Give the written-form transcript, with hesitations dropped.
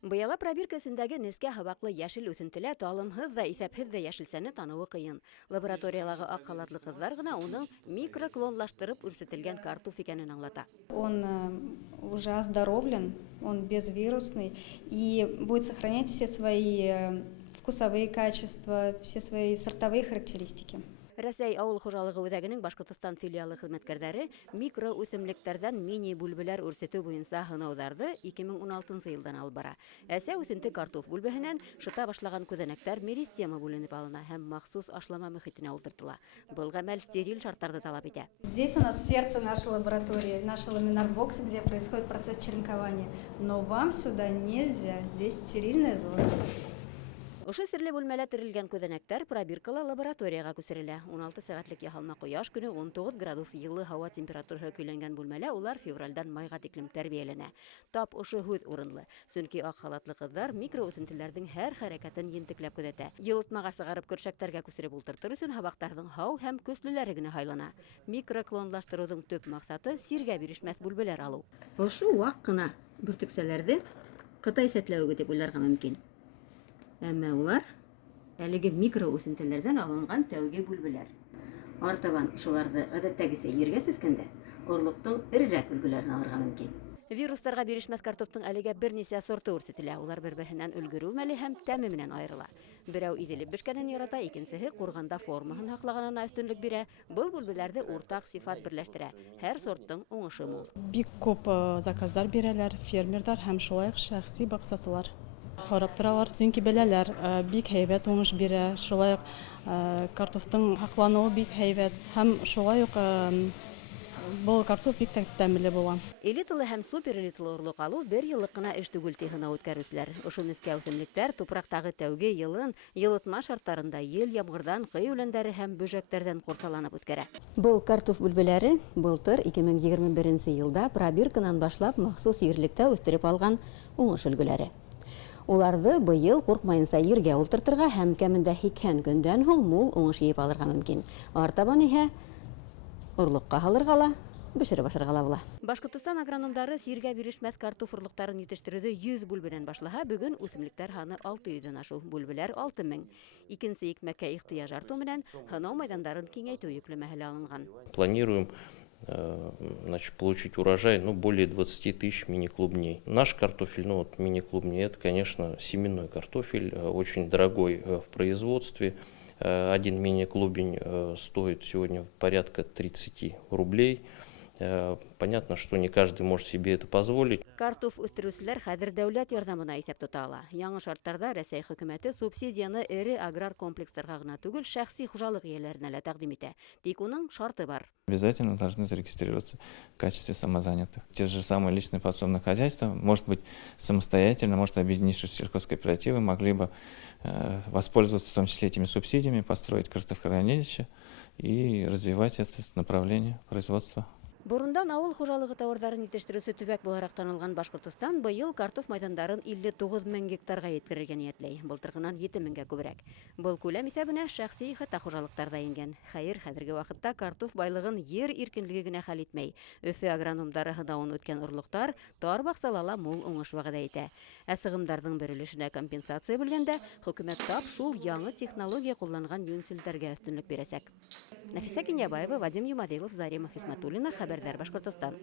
Быяла пробиркасындагы нескә һабаклы яшел үсентелә талымһыҙ да исәпһеҙ дә яшелсәне тануы ҡыйын. Лабораториялағы аҡ халатлы ҡыҙҙар ғына уның микроклонлаштырып үрсетелгән картуф икәнен аңлата. Он уже оздоровлен, он безвирусный и будет сохранять все свои вкусовые качества, все свои сортовые характеристики. Рәсәй ауыл хужалығы үҙәгенең Башкортостан филиалы хеҙмәткәрҙәре микро үҫемлектәрҙән мини бүлбеләр үрсетеү буйынса һынауҙарҙы 2016 йылдан алып бара. Әсә үҫенте картуф бүлбеһенән шыта башлаған күҙәнәктәр меристема бүленеп алына һәм махсус ашлама мөхитенә ултыртыла. Был ғәмәл стериль шарттарҙы талап итә. Здесь у нас сердце нашей лаборатории, нашего ламинар-бокс, где происходит процесс черенкования. Но вам сюда нельзя, здесь стерильная зона. Ошо серле бүлмәлә терелгән күҙәнәктәр пробиркала лабораторияға күсерелә. 16 сәғәтлек яһалма ҡояш көне 19 градус йылы һауа температураһы көйләнгән бүлмәлә улар февральдән майға тиклем тәрбиәләнә. Тап ошо һүҙ урынлы. Сөнки аҡ халатлы ҡыҙҙар микроүҫентеләрҙең һәр хәрәкәтен ентекләп күҙәтә. Йылытмаға сығарып көршәктәргә күсереп ултыртыр өсөн һабаҡтарҙың һау һәм көслөләре генә һайлана. Микроклонлаштырыуҙың төп маҡсаты сиргә бирешмәҫ бүлбеләр алыу. Ошо ваҡ ҡына бөртөксәләрҙе Ҡытай сәтләүеге дип уйларға мөмкин. Әммә улар әлеге микро үсентеләрҙән алынған тәүге бүлбеләр. Артабан шуларҙы ғәҙәттәгесә ергә сәскәндә орлоҡтоң эрерәк өлгөләрен алырға мөмкин. Вирустарға бирешмәҫ картофтың әлегә бер нисә сорты үрсетелә. Улар бер-береһенән өлгөрөү мәле һәм тәме менән айырыла. Берәү иҙелеп бешкәнен ярата, икенсеһе ҡурғанда формаһын һаҡлағанына өҫтөнлөк бирә. Был бүлбеләрҙе уртаҡ сифат берләштерә. Һәр сорттың уңышы мул. Бик күп заказдар бирәләр, фермердар һәм шулай уҡ шәхси баҡсасылар. Һорап торалар, сөнки беләләр, бик һәйбәт уңыш бирә, шулай уҡ картофтың һаҡланыуы бик һәйбәт һәм шулай уҡ был картоф бик тәмле була. Элиталы һәм суперэлиталы орлоҡ алыу бер йыллыҡ ҡына эш түгел, ти һынау үткәреүселәр. Ошо нескә үҫемлектәр тупраҡтағы тәүге йылын йылытма шарттарында ел, ямғырҙан, ҡый үләндәре һәм бөжәктәрҙән ҡурсаланып үткәрә. Был картоф бүлбеләре былтыр 2021 йылда пробирканан башлап махсус ерлектә үҫтереп алған уңыш өлгөләре. Уларҙы быйыл ҡурҡмайынса ергә ултыртырға һәм кәмендә 80 көндән һуң мул уңыш йыйып алырға мөмкин. Артабан иһә орлоҡҡа һалырға ла, бешереп ашарға ла була. Башҡортостан агрономдары сиргә бирешмәҫ картуф орлоҡтарын етештереүҙе 100 бүлбенән башлаһа, бөгөн үҫемлектәр һаны 600-дән ашыу, бүлбеләр 6000. Икенсе икмәккә ихтыяж артыу менән һынау майҙандарын киңәйтеү йөкләмәһе лә алынған. Планируем получить урожай более 20 тысяч мини-клубней. Наш картофель, мини-клубни, это, конечно, семенной картофель, очень дорогой в производстве. Один мини-клубень стоит сегодня порядка 30 рублей. Понятно, что не каждый может себе это позволить. Картуф үстереүселәр хәҙер дәүләт ярҙамына иҫәп тота ала. Яңы шарттарҙа Рәсәй хөкүмәте субсидияны эре аграр комплекстарға ғына түгел, шәхси хужалыҡ эйәләренә лә тәҡдим итә. Тик уның шарты бар. Обязательно должны зарегистрироваться в качестве самозанятых. Те же самые личные подсобные хозяйства, может быть, самостоятельно, может, объединившись в сельхозкооперативы, могли бы воспользоваться в том числе этими субсидиями, построить картофхранилище и развивать это направление производства. Борундан ауыл хужалығы тауарҙарын етештереүсе төбәк булараҡ танылған Башҡортостан быйыл картоф майҙандарын 59 000 гектарға еткерергә ниәтләй, былтырғынан 7 000-гә күберәк. Был күләм исәбенә шәхси хата хужалыҡтарҙа ингән. Хәйер, хәҙерге ваҡытта картоф байлығын ер иркенлеге генә хәл итмәй. Өфө агрономдары һынауын үткән орлоҡтар тар баҡсалала мул уңыш вәғәҙә итә. Ә сығымдарҙың бер өлөшөнә компенсация белгәндә, хөкүмәт тап шул яңы технология ҡулланған йүнселдәргә өҫтөнлөк бирәсәк. Нәфисә Кинйәбаева, Вадим Юмадилов, Зарима Хисмәтуллина, Хәбәрҙәр Башҡортостан.